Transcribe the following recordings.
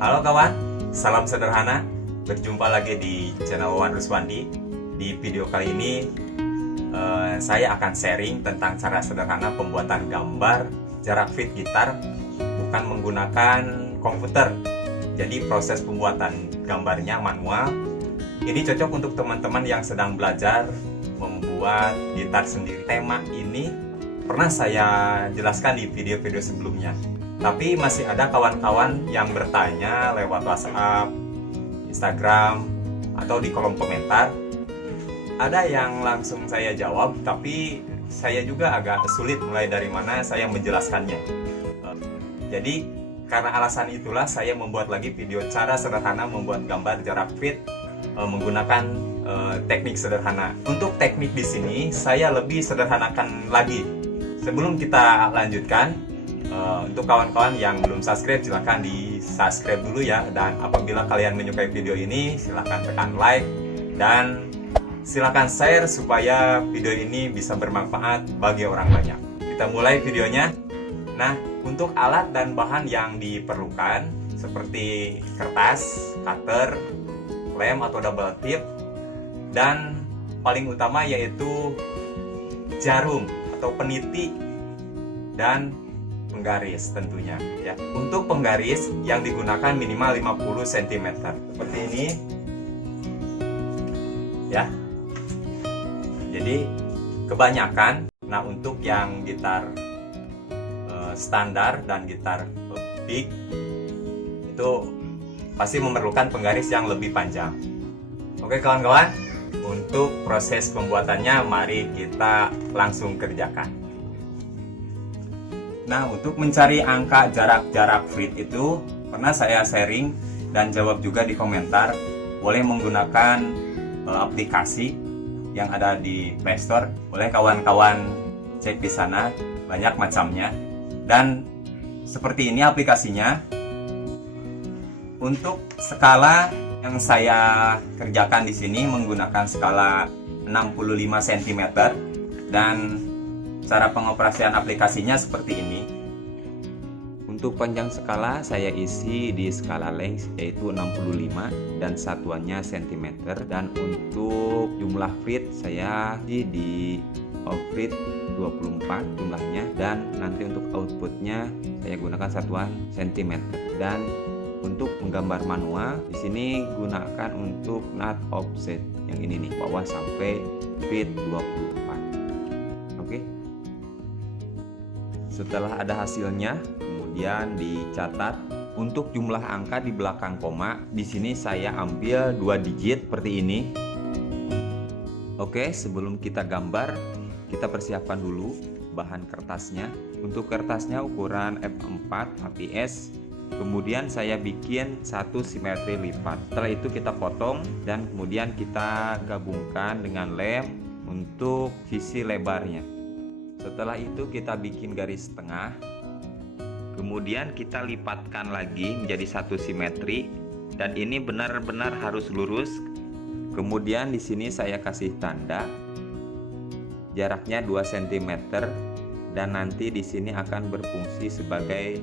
Halo kawan, salam sederhana. Berjumpa lagi di channel Wan Ruswandi. Di video kali ini saya akan sharing tentang cara sederhana pembuatan gambar jarak fit gitar bukan menggunakan komputer. Jadi proses pembuatan gambarnya manual. Ini cocok untuk teman-teman yang sedang belajar membuat gitar sendiri. Tema ini pernah saya jelaskan di video-video sebelumnya. Tapi masih ada kawan-kawan yang bertanya lewat WhatsApp, Instagram, atau di kolom komentar. Ada yang langsung saya jawab, tapi saya juga agak sulit mulai dari mana saya menjelaskannya. Jadi, karena alasan itulah saya membuat lagi video cara sederhana membuat gambar jarak fit menggunakan teknik sederhana. Untuk teknik di sini, saya lebih sederhanakan lagi. Sebelum kita lanjutkan, untuk kawan-kawan yang belum subscribe, silahkan di subscribe dulu ya. Dan apabila kalian menyukai video ini, silahkan tekan like dan silahkan share supaya video ini bisa bermanfaat bagi orang banyak. Kita mulai videonya. Nah, untuk alat dan bahan yang diperlukan seperti kertas, cutter, lem atau double tip, dan paling utama yaitu jarum atau peniti dan penggaris tentunya ya. Untuk penggaris yang digunakan minimal 50 cm seperti ini ya. Jadi kebanyakan, nah untuk yang gitar standar dan gitar big itu pasti memerlukan penggaris yang lebih panjang. Oke kawan-kawan, untuk proses pembuatannya mari kita langsung kerjakan. Nah, untuk mencari angka jarak fit itu pernah saya sharing dan jawab juga di komentar. Boleh menggunakan aplikasi yang ada di Play Store. Boleh kawan-kawan cek di sana, banyak macamnya. Dan seperti ini aplikasinya. Untuk skala yang saya kerjakan di sini menggunakan skala 65 cm dan cara pengoperasian aplikasinya seperti ini. Untuk panjang skala saya isi di skala length yaitu 65 dan satuannya cm, dan untuk jumlah fit saya isi di outfit 24 jumlahnya, dan nanti untuk outputnya saya gunakan satuan cm. Dan untuk menggambar manual di sini gunakan untuk not offset yang ini nih, bawah sampai fit 24. Oke. Setelah ada hasilnya, kemudian dicatat. Untuk jumlah angka di belakang koma, di sini saya ambil 2 digit seperti ini. Oke, sebelum kita gambar, kita persiapkan dulu bahan kertasnya. Untuk kertasnya ukuran F4 HPS. Kemudian saya bikin satu simetri lipat. Setelah itu kita potong dan kemudian kita gabungkan dengan lem untuk sisi lebarnya. Setelah itu kita bikin garis tengah, kemudian kita lipatkan lagi menjadi satu simetri, dan ini benar-benar harus lurus. Kemudian di sini saya kasih tanda jaraknya 2 cm, dan nanti di sini akan berfungsi sebagai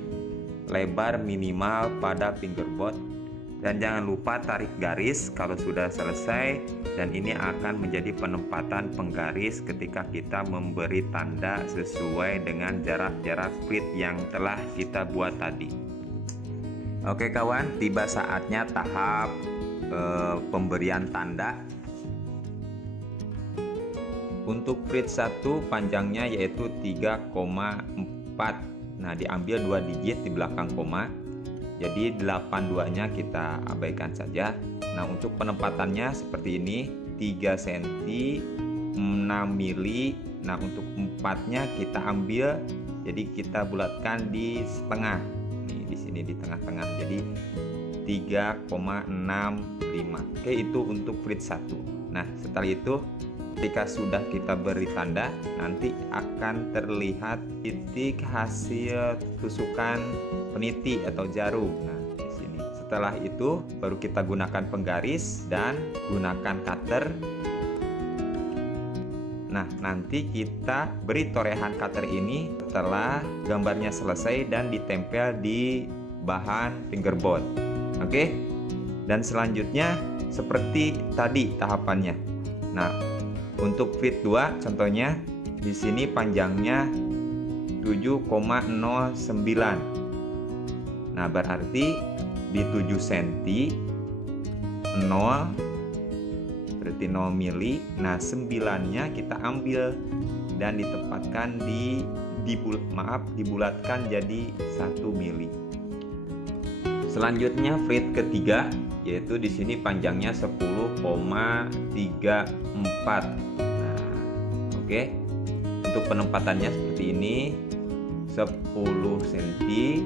lebar minimal pada fingerboard. Dan jangan lupa tarik garis kalau sudah selesai, dan ini akan menjadi penempatan penggaris ketika kita memberi tanda sesuai dengan jarak-jarak fit yang telah kita buat tadi. Oke kawan, tiba saatnya tahap pemberian tanda. Untuk fit 1 panjangnya yaitu 3,4. Nah, diambil 2 digit di belakang koma. Jadi 82-nya kita abaikan saja. Nah, untuk penempatannya seperti ini, 3 cm, 6 mili. Nah, untuk 4-nya kita ambil, jadi kita bulatkan di setengah. Nih, di sini di tengah-tengah. Jadi 3,65. Oke, itu untuk fit 1. Nah, setelah itu ketika sudah kita beri tanda, nanti akan terlihat titik hasil tusukan peniti atau jarum. Nah, di sini. Setelah itu baru kita gunakan penggaris dan gunakan cutter. Nah, nanti kita beri torehan cutter ini setelah gambarnya selesai dan ditempel di bahan fingerboard. Oke. Dan selanjutnya seperti tadi tahapannya. Nah, untuk feed 2 contohnya di sini panjangnya 7,09. Nah, berarti di 7 cm 0 berarti 0 mili. Nah, 9-nya kita ambil dan ditempatkan dibulatkan jadi 1 mili. Selanjutnya feed ketiga, yaitu di sini panjangnya 10,34. Nah, oke. Untuk penempatannya seperti ini, 10 cm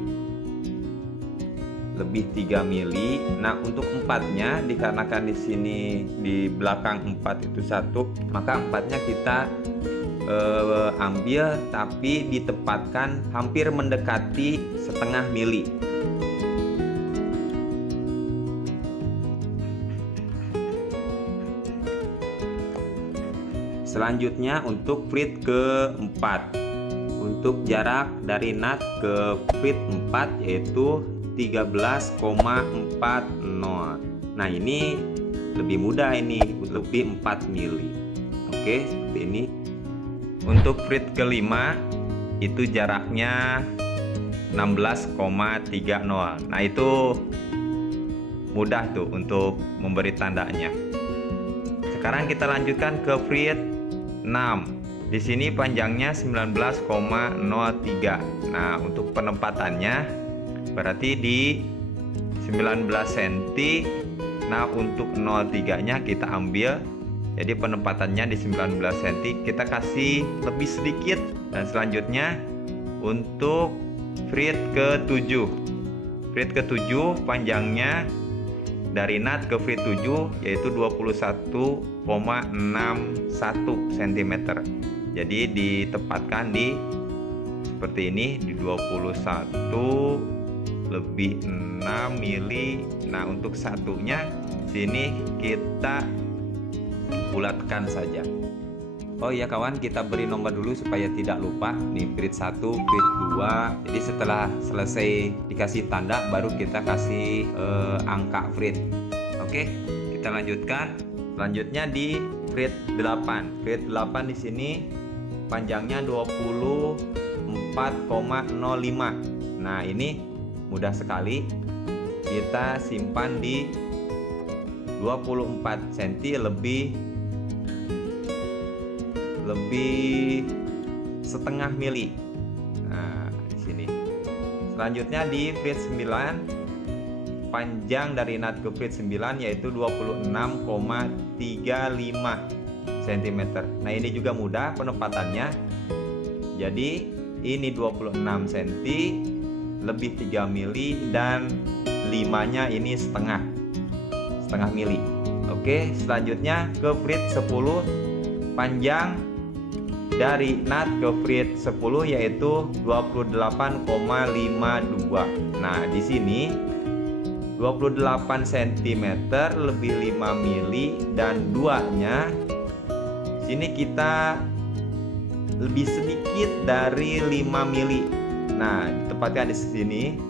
lebih 3 mili. Nah, untuk 4-nya dikarenakan di sini di belakang 4 itu 1, maka 4-nya kita ambil tapi ditempatkan hampir mendekati setengah mili. Selanjutnya untuk feed keempat, untuk jarak dari nut ke feed 4 yaitu 13,40. Nah, ini lebih mudah, ini lebih 4 mili. Oke, seperti ini. Untuk feed kelima itu jaraknya 16,30. Nah, itu mudah tuh untuk memberi tandanya. Sekarang kita lanjutkan ke feed 6. Di sini panjangnya 19,03. Nah, untuk penempatannya berarti di 19 cm. Nah, untuk 03-nya kita ambil. Jadi penempatannya di 19 cm, kita kasih lebih sedikit. Dan selanjutnya untuk feed ke-7. Feed ke-7 panjangnya dari nut ke feed 7 yaitu 21,61 cm. Jadi ditempatkan di seperti ini di 21 lebih 6 mili. Nah, untuk satunya sini kita bulatkan saja. Oh iya kawan, kita beri nomor dulu supaya tidak lupa. Nih feed 1, feed 2. Jadi setelah selesai dikasih tanda baru kita kasih angka feed. Oke, kita lanjutkan. Selanjutnya di feed 8. Feed 8 di sini panjangnya 24,05. Nah, ini mudah sekali. Kita simpan di 24 cm lebih setengah mili. Nah, di sini. Selanjutnya di feed 9, panjang dari nut ke feed 9 yaitu 26,35 cm. Nah, ini juga mudah penempatannya. Jadi ini 26 cm lebih 3 mili dan 5-nya ini setengah mili. Oke, selanjutnya ke feed 10, panjang dari nut ke feed 10 yaitu 28,52. Nah, di sini 28 cm lebih 5 mili dan 2-nya sini kita lebih sedikit dari 5 mili. Nah, ditempatkan di sini.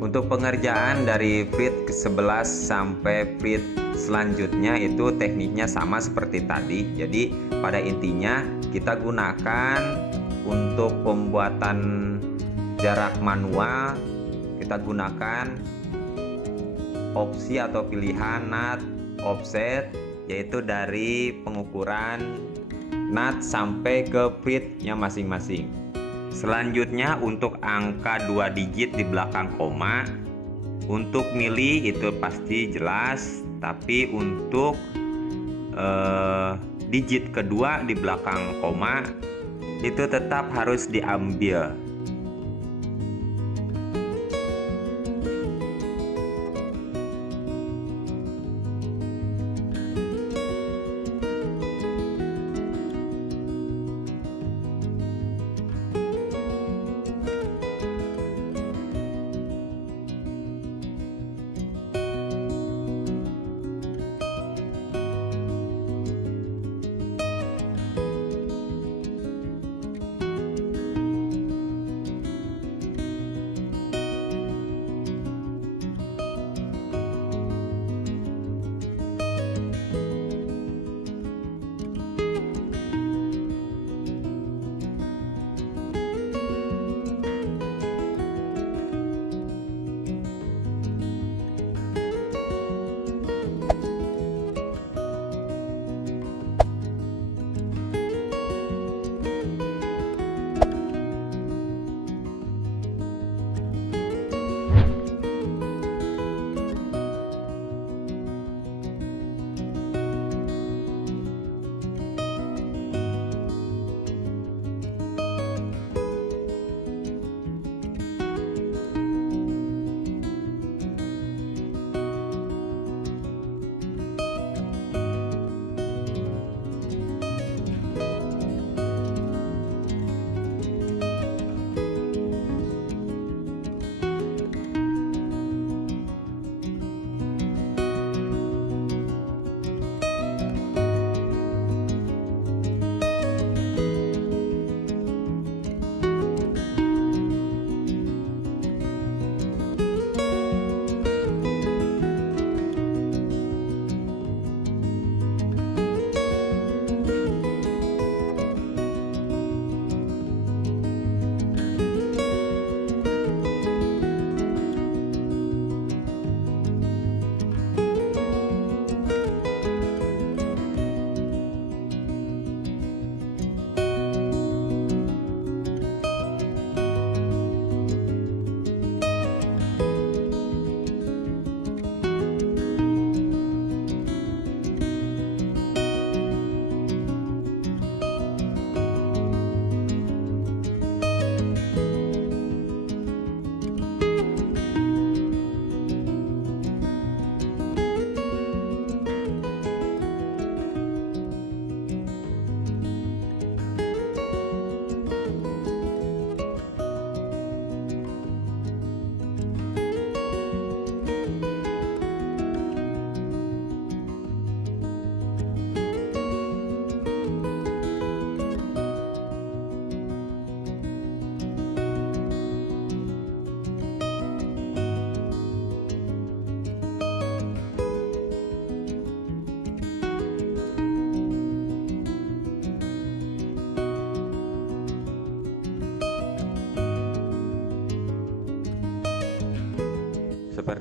Untuk pengerjaan dari feed ke-11 sampai feed selanjutnya itu tekniknya sama seperti tadi. Jadi pada intinya kita gunakan untuk pembuatan jarak manual, kita gunakan opsi atau pilihan nut offset, yaitu dari pengukuran nut sampai ke feednya masing-masing. Selanjutnya untuk angka 2 digit di belakang koma, untuk mili itu pasti jelas, tapi untuk digit kedua di belakang koma itu tetap harus diambil.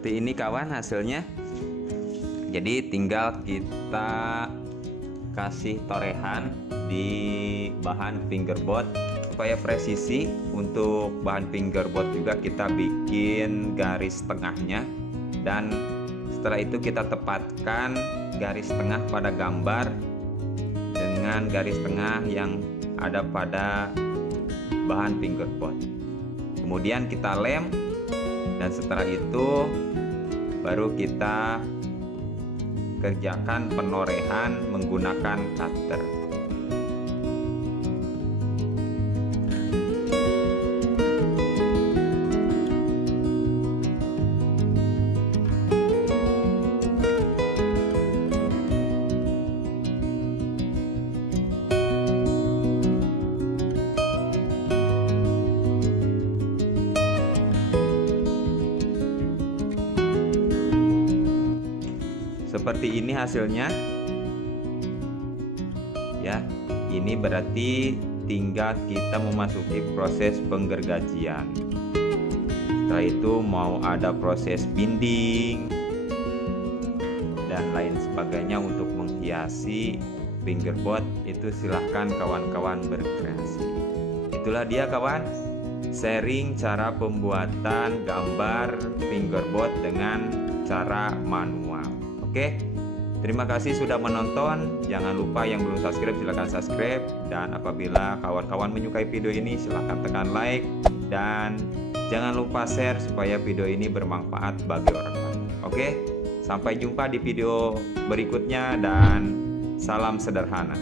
seperti ini kawan hasilnya. Jadi tinggal kita kasih torehan di bahan fingerboard supaya presisi. Untuk bahan fingerboard juga kita bikin garis tengahnya, dan setelah itu kita tepatkan garis tengah pada gambar dengan garis tengah yang ada pada bahan fingerboard. Kemudian kita lem, dan setelah itu baru kita kerjakan penorehan menggunakan cutter. Seperti ini hasilnya ya. Ini berarti tinggal kita memasuki proses penggergajian. Setelah itu mau ada proses binding dan lain sebagainya untuk menghiasi fingerboard, itu silahkan kawan-kawan berkreasi. Itulah dia kawan, sharing cara pembuatan gambar fingerboard dengan cara manual. Oke, terima kasih sudah menonton. Jangan lupa yang belum subscribe silahkan subscribe, dan apabila kawan-kawan menyukai video ini silahkan tekan like, dan jangan lupa share supaya video ini bermanfaat bagi orang lain. Oke, sampai jumpa di video berikutnya dan salam sederhana.